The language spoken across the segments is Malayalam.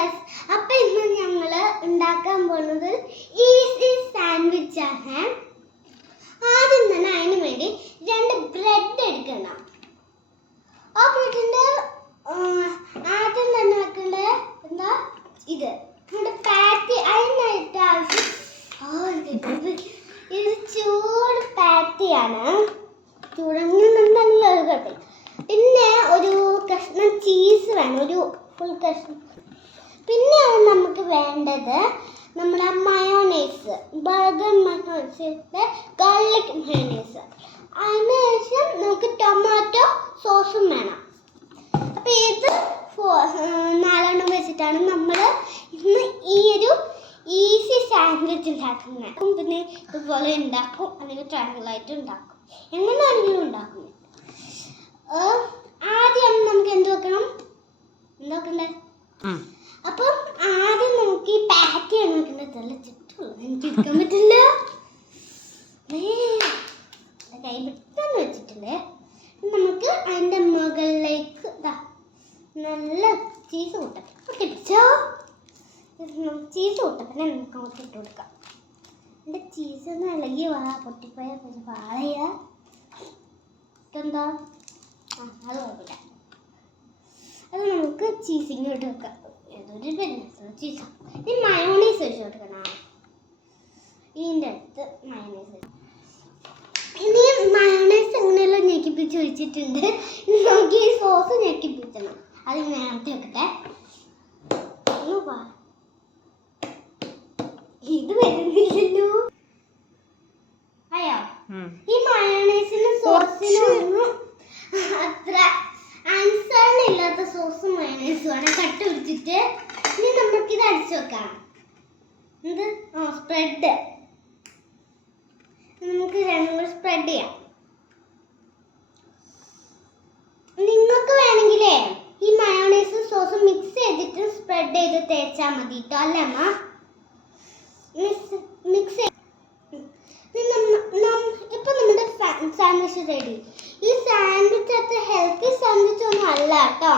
ഗൈസ്, അപ്പോൾ ഇന്ന് ഞങ്ങൾ ഉണ്ടാക്കാൻ പോകുന്നത് ഈസി സാൻഡ്വിച്ച് ആണ്. ആദ്യം തന്നെ അതിന് വേണ്ടി 2 ബ്രെഡ് എടുക്കണം. ആ ബ്രെഡിൻ്റെ ആദ്യം തന്നെ വെക്കേണ്ടത് എന്താ ഇത് നമ്മുടെ പാറ്റി. അതിനായിട്ട് ആവശ്യം ഇത് ചൂട് പാറ്റിയാണ്. ചൂടങ്ങുന്നുണ്ടെങ്കിൽ ഒരു കുഴപ്പമില്ല. പിന്നെ ഒരു കഷ്ണം ചീസ് വേണം, ഒരു ഫുൾ കഷ്ണം. പിന്നെ നമുക്ക് വേണ്ടത് നമ്മുടെ mayonnaise, burger mayonnaise, garlic mayonnaise. അതിനുശേഷം നമുക്ക് ടൊമാറ്റോ സോസും വേണം. അപ്പോൾ ഇത് 4 വെച്ചിട്ടാണ് നമ്മൾ ഇന്ന് ഈ ഒരു ഈസി സാൻഡ്വിച്ച് ഉണ്ടാക്കുന്നത്. പിന്നെ ഇതുപോലെ ഉണ്ടാക്കും, അല്ലെങ്കിൽ ട്രയാങ്കിളായിട്ട് ഉണ്ടാക്കും, എങ്ങനെയാണെങ്കിലും ഉണ്ടാക്കും. ആദ്യം നമുക്ക് എന്ത് വെക്കണം, എന്താക്കണ്ടേ? അപ്പം ആദ്യം നമുക്ക് ഈ പാറ്റിയാണ് വെക്കുന്നത്. നല്ല ചുറ്റുള്ളൂ, എനിക്ക് എടുക്കാൻ പറ്റില്ല. കൈ പെട്ടെന്ന് വെച്ചിട്ടില്ലേ. നമുക്ക് അതിൻ്റെ മുകളിലേക്ക് നല്ല ചീസ് കൂട്ടണം. ചീസ് കൂട്ടപ്പന്നെ നമുക്ക് അങ്ങോട്ട് ഇട്ട് കൊടുക്കാം. എൻ്റെ ചീസ് ഒന്ന് ഇളകി പൊട്ടിപ്പോയാൽ പാളയാ എന്താ അത് കുഴപ്പമില്ല. അത് നമുക്ക് ചീസിങ്ങോട്ട് വെക്കാം. ഏതൊരു ചീസാണ്. ഇനി മയോണൈസ് വെച്ച് കൊടുക്കണം. ഇതിൻ്റെ അടുത്ത് മയോണൈസ്. ഇനി മയോണൈസ് എങ്ങനെയെല്ലാം ഞെക്കിപ്പിച്ച് വെച്ചിട്ടുണ്ട്. നമുക്ക് ഈ സോസ് ഞെക്കിപ്പിച്ചണം. അത് നേരത്തെ വെക്കട്ടെ. ഇത് വരുന്നില്ലല്ലോ. അയ്യോ, ഈ മയോണൈസിനും സോസിനും അത്ര അനുസരണയില്ലാത്ത സോസും മയോണൈസും ആണ്. കട്ട് പിടിച്ചിട്ട് ഇനി നമുക്കിത് അടിച്ചു വെക്കാം. ഇത് സ്പ്രെഡ് നമുക്ക് രണ്ടും കൂടി സ്പ്രെഡ് ചെയ്യാം. നിങ്ങൾക്ക് വേണമെങ്കിലേ ഈ മയോണൈസും സോസും മിക്സ് ചെയ്തിട്ട് സ്പ്രെഡ് ചെയ്ത് തേച്ചാൽ മതി കേട്ടോ. അല്ല അമ്മ, മിക്സ് ഇപ്പൊ നമ്മുടെ സാൻഡ്വിച്ച് റെഡി. ഈ സാൻഡ്വിച്ച് അത്ര ഹെൽത്തി സാൻഡ്വിച്ച് ഒന്നും അല്ല കേട്ടോ.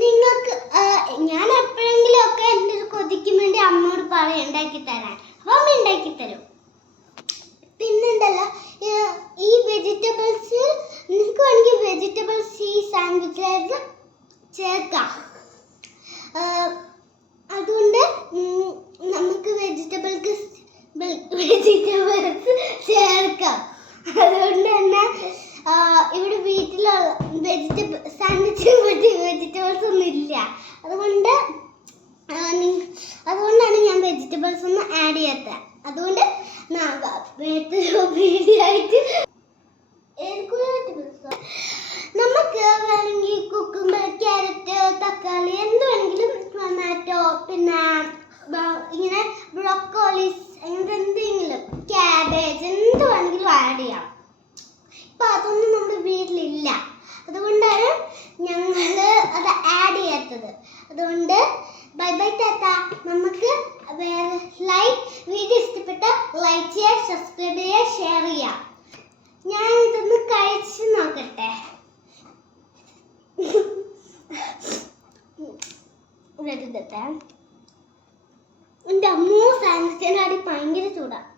നിങ്ങൾക്ക് ഞാൻ എപ്പോഴെങ്കിലും ഒക്കെ എൻ്റെ ഒരു കൊതിക്ക് വേണ്ടി അമ്മയോട് പറയും ഉണ്ടാക്കി തരാൻ. അപ്പോൾ അമ്മ ഉണ്ടാക്കി തരും. പിന്നെന്തല്ല, ഈ വെജിറ്റബിൾസ് നിങ്ങൾക്ക് വേണമെങ്കിൽ വെജിറ്റബിൾസ് ഈ സാൻഡ്വിച്ചിലേക്ക് ചേർക്കാം. അതുകൊണ്ട് നമുക്ക് വെജിറ്റബിൾസ് ചേർക്കാം. അതുകൊണ്ട് തന്നെ ഇവിടെ വീട്ടിലുള്ള സാൻഡ്വിച്ചിന് പറ്റിയ വെജിറ്റബിൾസ് ഒന്നും ഇല്ല. അതുകൊണ്ടാണ് ഞാൻ വെജിറ്റബിൾസ് ഒന്നും ആഡ് ചെയ്യാത്തത്. അതുകൊണ്ട് ആയിട്ട് നമുക്ക് വേണമെങ്കിൽ കുക്കുംബർ, ക്യാരറ്റ്, തക്കാളി, എന്ത് വേണമെങ്കിലും, ടൊമാറ്റോ, പിന്നെ ഇങ്ങനെ ബ്രോക്കോളീസ്, അങ്ങനത്തെ എന്തെങ്കിലും, ക്യാബേജ്, എന്ത് വേണമെങ്കിലും ആഡ് ചെയ്യാം. ഇപ്പം അതൊന്നും നമ്മുടെ വീട്ടിലില്ല. അതുകൊണ്ടാണ് ഞങ്ങൾ അത് ആഡ് ചെയ്യാത്തത്. അതുകൊണ്ട് ബൈ ബൈ ടാറ്റ. നമുക്ക് വേറെ വീഡിയോ ഇഷ്ടപ്പെട്ട ലൈക്ക് ചെയ്യുക, സബ്സ്ക്രൈബ് ചെയ്യുക, ഷെയർ ചെയ്യുക. ഞാൻ ഇതൊന്ന് കഴിച്ച് നോക്കട്ടെ. എൻ്റെ അമ്മോ, സാൻഡ്വിച്ചിൻ്റെ അടി ഭയങ്കര ചൂടാണ്.